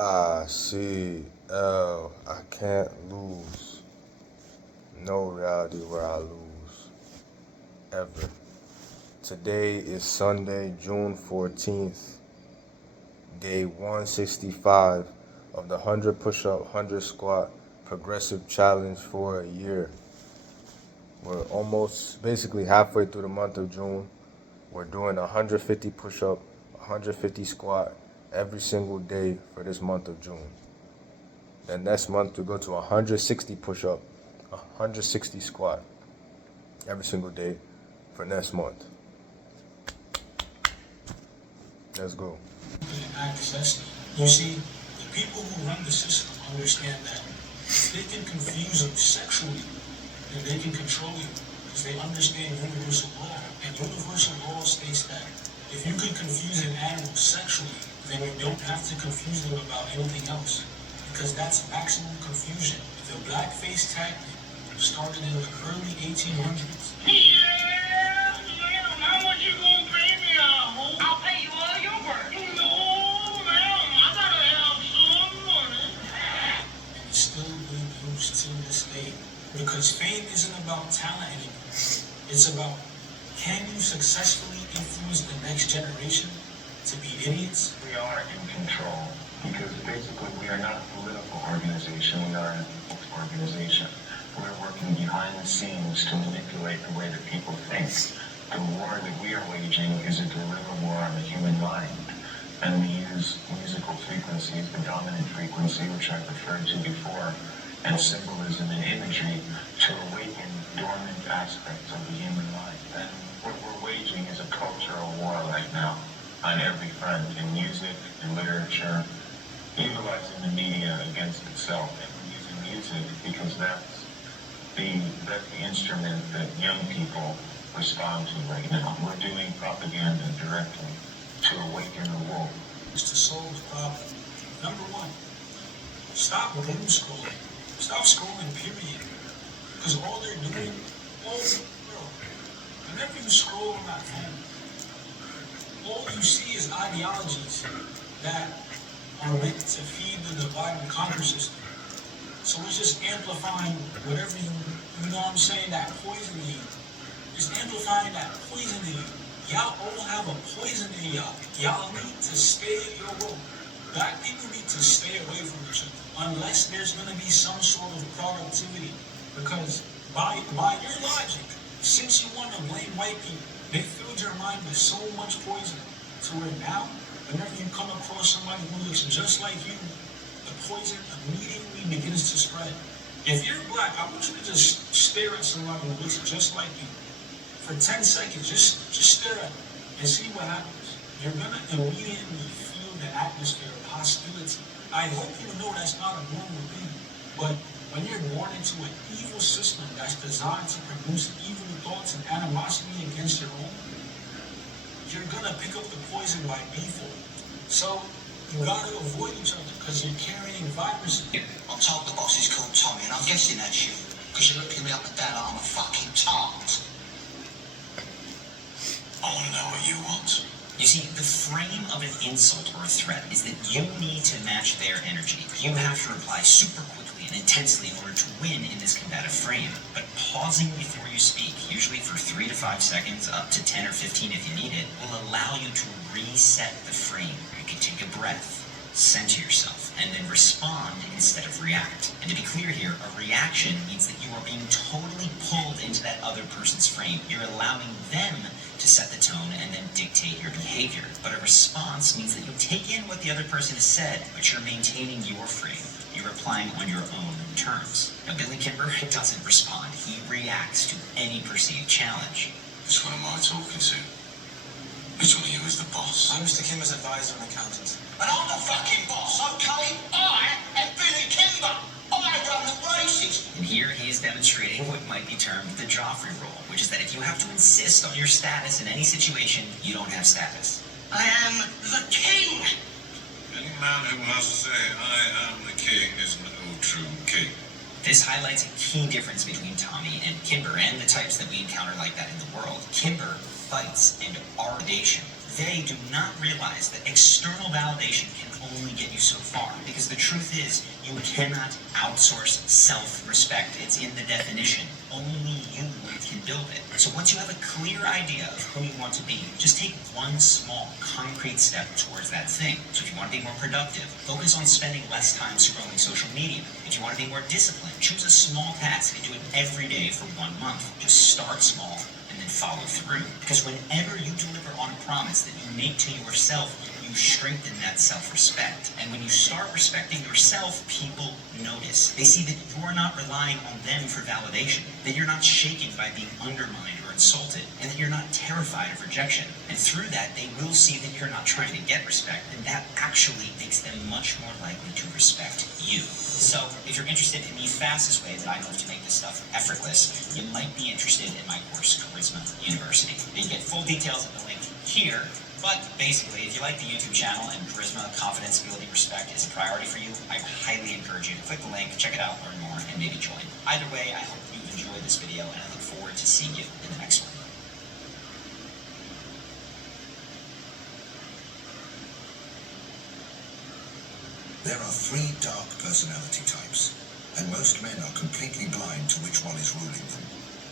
I can't lose. No reality where I lose. Ever. Today is Sunday, June 14th, day 165 of the 100 push up, 100 squat progressive challenge for a year. We're almost basically halfway through the month of June. We're doing 150 push up, 150 squat every single day for this month of June. Then next month we go to 160 push up, 160 squat every single day for next month. Let's go. Access. You see, the people who run the system understand that if they can confuse you sexually, then they can control you because they understand universal law. And universal law states that if you can confuse an animal sexually, then you don't have to confuse them about anything else because that's maximum confusion. The blackface tactic started in the early 1800s. Yeah, how much you gonna pay me, I'll pay you all your work. No, ma'am, I gotta have some money. And it's still being used to this day because fame isn't about talent anymore. It's about, can you successfully influence the next generation to be idiots? We are in control because basically we are not a political organization, we are an organization. We're working behind the scenes to manipulate the way that people think. The war that we are waging is a guerrilla war on the human mind. And we use musical frequencies, the dominant frequency, which I've referred to before, and symbolism and imagery to awaken dormant aspects of the human mind. And what we're waging is a cultural war right now on every front, in music, in literature, utilizing the media against itself. And we're using music because that's the instrument that young people respond to right now. We're doing propaganda directly to awaken the wolf. Is to solve the problem. Number one, stop doom scrolling. Stop scrolling, period. Because all they're doing, whenever you scroll on that phone, all you see is ideologies that are meant to feed the divide and conquer system. So it's just amplifying whatever you know what I'm saying, that poison in you. It's amplifying that poison in you. Y'all all have a poison in y'all. Y'all need to stay, black people need to stay away from each other unless there's going to be some sort of productivity. Because by your logic, since you want to blame white people, they filled your mind with so much poison to where now, whenever you come across somebody who looks just like you, the poison immediately begins to spread. If you're black, I want you to just stare at somebody who looks just like you. For 10 seconds, just stare at them and see what happens. You're going to immediately feel the atmosphere of hostility. I hope you know that's not a normal thing, but when you're born into an evil system that's designed to produce evil thoughts and animosity against your own, you're going to pick up the poison by default. So you got to avoid each other because you're carrying viruses. I'm told the boss is called Tommy, and I'm guessing that's you, because you're looking me up and down like I'm a fucking tart. I want to know what you want. You see, the frame of an insult or a threat is that you need to match their energy. You have to reply super quickly and intensely in order to win in this combative frame. But pausing before you speak, usually for 3 to 5 seconds, up to 10 or 15 if you need it, will allow you to reset the frame. You can take a breath, center yourself, and then respond instead of react. And to be clear here, a reaction means that you are being totally pulled into that other person's frame. You're allowing them to set the tone and then dictate your behavior. But a response means that you take in what the other person has said, but you're maintaining your frame. You're replying on your own terms. Now, Billy Kimber doesn't respond. He reacts to any perceived challenge. Which one am I talking to? Which one of you is the boss? I'm Mr. Kimber's advisor and accountant. And I'm the fucking boss, okay? I am Billy Kimber. I run the races. And here he is demonstrating what might be termed the Joffrey rule, which is that if you have to insist on your status in any situation, you don't have status. I am the king. Any man who must say, I am the king, is no true king. This highlights a key difference between Tommy and Kimber and the types that we encounter like that in the world. Kimber fights and ardation. They do not realize that external validation can only get you so far, because the truth is, you cannot outsource self-respect. It's in the definition. Only you can build it. So once you have a clear idea of who you want to be, just take one small, concrete step towards that thing. So if you want to be more productive, focus on spending less time scrolling social media. If you want to be more disciplined, choose a small task and do it every day for 1 month. Just start small and then follow through. Because whenever you deliver on a promise that you make to yourself, you strengthen that self-respect. And when you start respecting yourself, people notice. They see that you're not relying on them for validation, that you're not shaken by being undermined or insulted, and that you're not terrified of rejection. And through that, they will see that you're not trying to get respect, and that actually makes them much more likely to respect you. So, if you're interested in the fastest way that I know to make this stuff effortless, you might be interested in my course, Charisma University. You get full details at the link here. But basically, if you like the YouTube channel and charisma, confidence, ability, respect is a priority for you, I highly encourage you to click the link, check it out, learn more, and maybe join. Either way, I hope you've enjoyed this video, and I look forward to seeing you in the next one. There are 3 dark personality types, and most men are completely blind to which one is ruling them.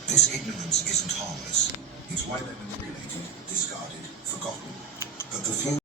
This ignorance isn't harmless. It's why they're manipulated, discarded, forgotten. But the few